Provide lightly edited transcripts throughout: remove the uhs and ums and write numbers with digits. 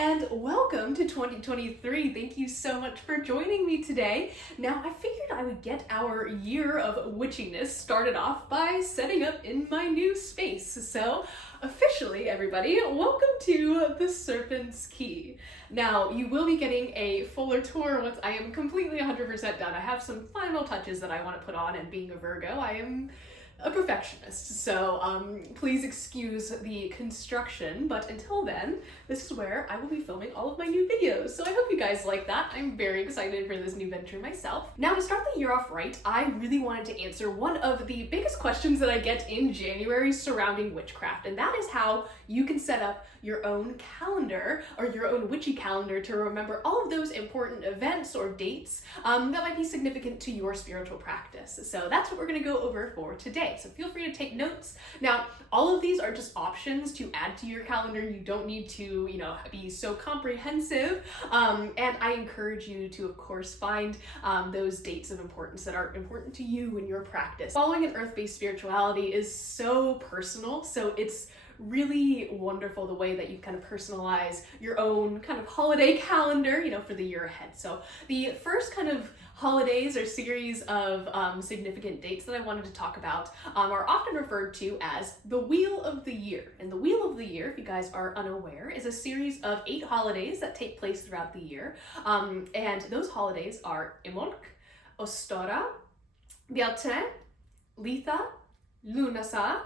and welcome to 2023. Thank you so much for joining me today. Now, I figured I would get our year of witchiness started off by setting up in my new space. So, officially, everybody, welcome to the Serpent's Key. Now, you will be getting a fuller tour once I am completely 100% done. I have some final touches that I want to put on, and being a Virgo, I am a perfectionist, so please excuse the construction, but until then, this is where I will be filming all of my new videos, so I hope you guys like that. I'm very excited for this new venture myself. Now, to start the year off right, I really wanted to answer one of the biggest questions that I get in January surrounding witchcraft, and that is how you can set up your own calendar, or your own witchy calendar, to remember all of those important events or dates that might be significant to your spiritual practice. So that's what we're going to go over for today. So feel free to take notes. Now, all of these are just options to add to your calendar. You don't need to, be so comprehensive. And I encourage you to, of course, find those dates of importance that are important to you in your practice. Following an earth-based spirituality is so personal, so it's really wonderful the way that you kind of personalize your own kind of holiday calendar, for the year ahead. So the first kind of holidays or series of significant dates that I wanted to talk about are often referred to as the Wheel of the Year. And the Wheel of the Year, if you guys are unaware, is a series of 8 holidays that take place throughout the year. And those holidays are Imbolc, Ostora, Bealtaine, Litha, Lunasa,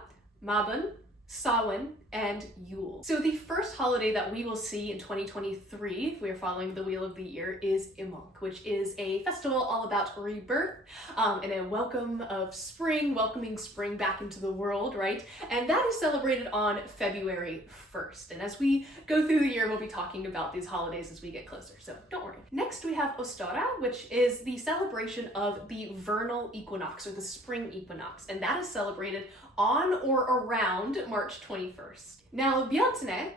Mabon, Samhain, and Yule. So the first holiday that we will see in 2023, if we are following the Wheel of the Year, is Imbolc, which is a festival all about rebirth and a welcome of spring, welcoming spring back into the world, right? And that is celebrated on February 1st. And as we go through the year, we'll be talking about these holidays as we get closer, so don't worry. Next, we have Ostora, which is the celebration of the vernal equinox, or the spring equinox, and that is celebrated on or around March 21st. Now, Bealtaine,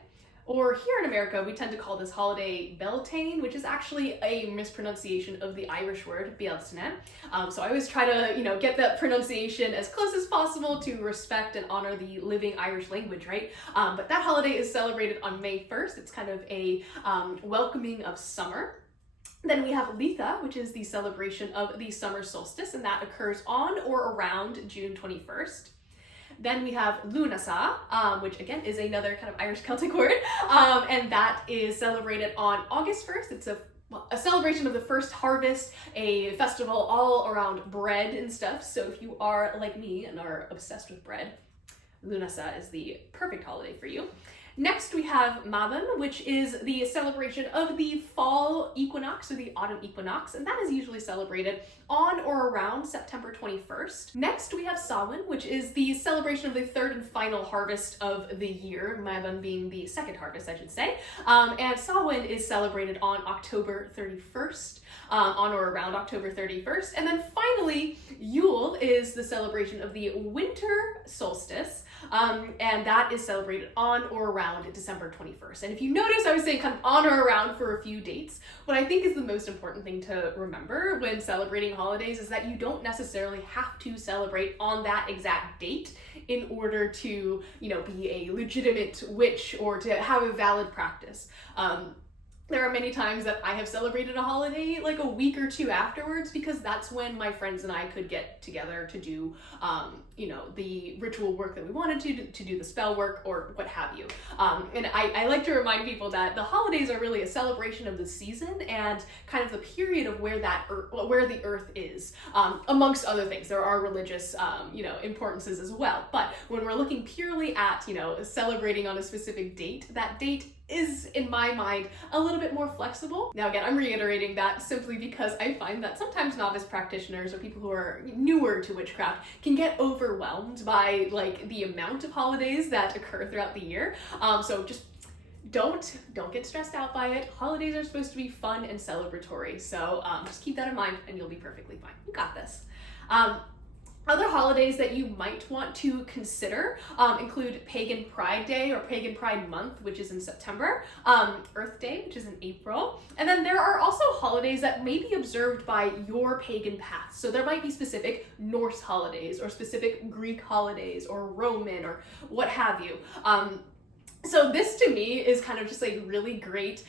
or here in America, we tend to call this holiday Beltane, which is actually a mispronunciation of the Irish word Bealtaine. So I always try to, get that pronunciation as close as possible to respect and honor the living Irish language, right? But that holiday is celebrated on May 1st. It's kind of a welcoming of summer. Then we have Litha, which is the celebration of the summer solstice, and that occurs on or around June 21st. Then we have Lunasa, which again is another kind of Irish Celtic word, and that is celebrated on August 1st. It's a celebration of the first harvest, a festival all around bread and stuff. So if you are like me and are obsessed with bread, Lunasa is the perfect holiday for you. Next, we have Mabon, which is the celebration of the fall equinox, or the autumn equinox, and that is usually celebrated on or around September 21st. Next, we have Samhain, which is the celebration of the third and final harvest of the year, Mabon being the second harvest, I should say. And Samhain is celebrated on October 31st, on or around October 31st. And then finally, Yule is the celebration of the winter solstice, and that is celebrated on or around December 21st. And if you notice, I was saying kind of on or around for a few dates. What I think is the most important thing to remember when celebrating holidays is that you don't necessarily have to celebrate on that exact date in order to, be a legitimate witch or to have a valid practice. There are many times that I have celebrated a holiday like a week or two afterwards, because that's when my friends and I could get together to do, the ritual work that we wanted to do the spell work or what have you. And I like to remind people that the holidays are really a celebration of the season and kind of the period of where the earth is, amongst other things. There are religious, importances as well. But when we're looking purely at, celebrating on a specific date, that date is, in my mind, a little bit more flexible. Now again, I'm reiterating that simply because I find that sometimes novice practitioners or people who are newer to witchcraft can get overwhelmed by the amount of holidays that occur throughout the year. So just don't get stressed out by it. Holidays are supposed to be fun and celebratory, so just keep that in mind and you'll be perfectly fine. You got this. Other holidays that you might want to consider include Pagan Pride Day or Pagan Pride Month, which is in September, Earth Day, which is in April, and then there are also holidays that may be observed by your pagan past. So there might be specific Norse holidays or specific Greek holidays or Roman or what have you. So this to me is kind of just like really great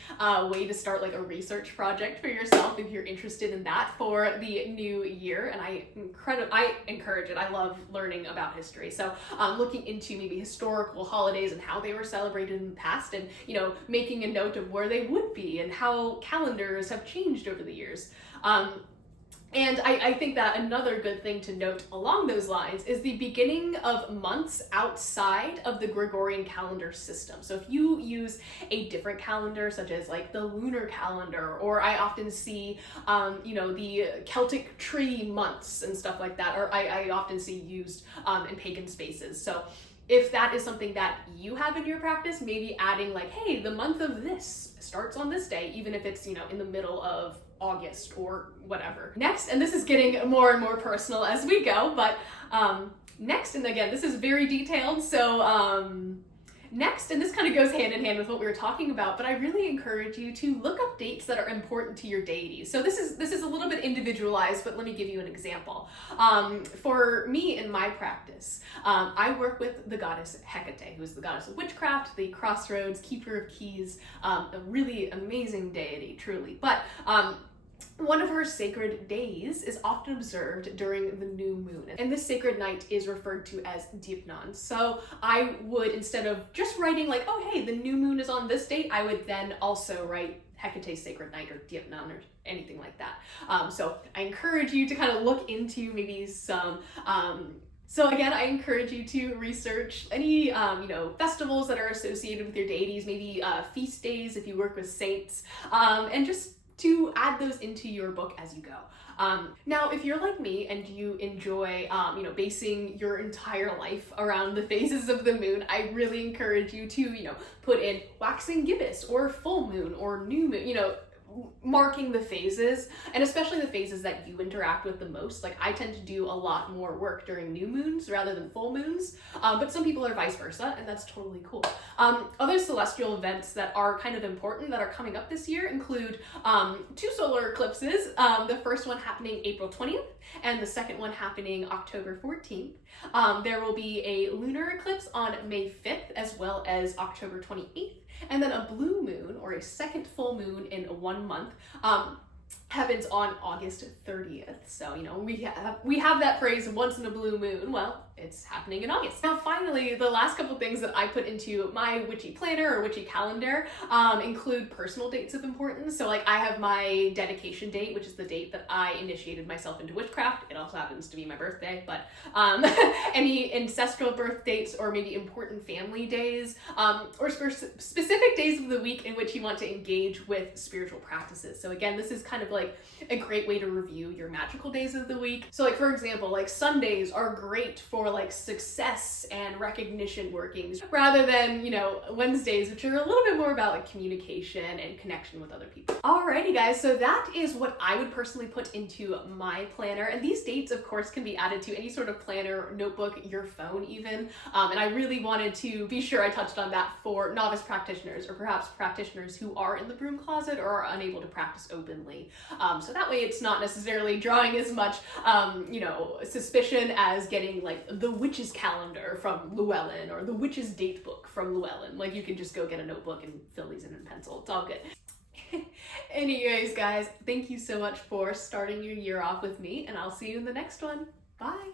way to start like a research project for yourself if you're interested in that for the new year. And I encourage it. I love learning about history. So looking into maybe historical holidays and how they were celebrated in the past, and making a note of where they would be and how calendars have changed over the years. And I think that another good thing to note along those lines is the beginning of months outside of the Gregorian calendar system. So if you use a different calendar, such as like the lunar calendar, or I often see, the Celtic tree months and stuff like that, or I often see used in pagan spaces. So if that is something that you have in your practice, maybe adding like, hey, the month of this starts on this day, even if it's, in the middle of August or whatever. Next, and this is getting more and more personal as we go, but next, and again, this is very detailed, so next, and this kind of goes hand in hand with what we were talking about, but I really encourage you to look up dates that are important to your deities. So this is a little bit individualized, but let me give you an example. For me in my practice, I work with the goddess Hecate, who is the goddess of witchcraft, the crossroads, keeper of keys, a really amazing deity, truly. But one of her sacred days is often observed during the new moon, and this sacred night is referred to as Diepnon. So I would, instead of just writing like, oh hey, the new moon is on this date, I would then also write Hecate's sacred night or Diepnon or anything like that. So I encourage you to kind of look into maybe some so again, I encourage you to research any, festivals that are associated with your deities, maybe feast days if you work with saints, and just to add those into your book as you go. Now, if you're like me and you enjoy, basing your entire life around the phases of the moon, I really encourage you to, put in waxing gibbous or full moon or new moon, marking the phases, and especially the phases that you interact with the most. Like I tend to do a lot more work during new moons rather than full moons, but some people are vice versa, and that's totally cool. Other celestial events that are kind of important that are coming up this year include 2 solar eclipses, the first one happening April 20th and the second one happening October 14th. There will be a lunar eclipse on May 5th as well as October 28th. And then a blue moon, or a second full moon in 1 month, happens on August 30th. So, we have that phrase, once in a blue moon. Well, it's happening in August. Now, finally, the last couple things that I put into my witchy planner or witchy calendar include personal dates of importance. So like I have my dedication date, which is the date that I initiated myself into witchcraft. It also happens to be my birthday, but any ancestral birth dates or maybe important family days, or specific days of the week in which you want to engage with spiritual practices. So again, this is kind of like a great way to review your magical days of the week. So like, for example, like Sundays are great for like success and recognition workings, rather than, Wednesdays, which are a little bit more about like communication and connection with other people. Alrighty guys, so that is what I would personally put into my planner. And these dates, of course, can be added to any sort of planner, notebook, your phone even. And I really wanted to be sure I touched on that for novice practitioners, or perhaps practitioners who are in the broom closet or are unable to practice openly. So that way it's not necessarily drawing as much, suspicion as getting like the witch's calendar from Llewellyn or the witch's date book from Llewellyn. Like you can just go get a notebook and fill these in pencil. It's all good. Anyways, guys, thank you so much for starting your year off with me, and I'll see you in the next one. Bye.